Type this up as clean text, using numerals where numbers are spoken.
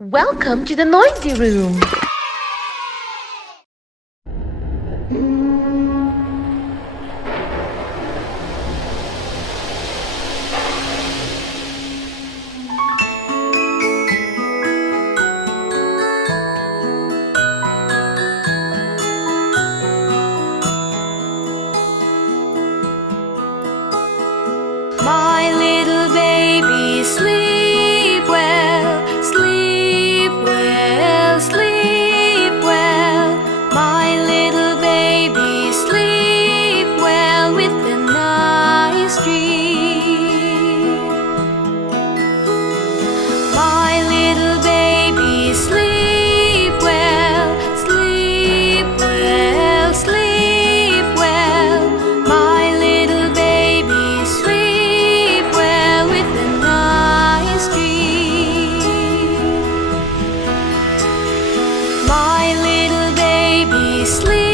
Welcome to the noisy room. My little baby, sleep well, sleep well, sleep well. My little baby, sleep well with a nice dream. My little baby, sleep well, sleep well, sleep well. My little baby, sleep well with a nice dream. My little baby, sleep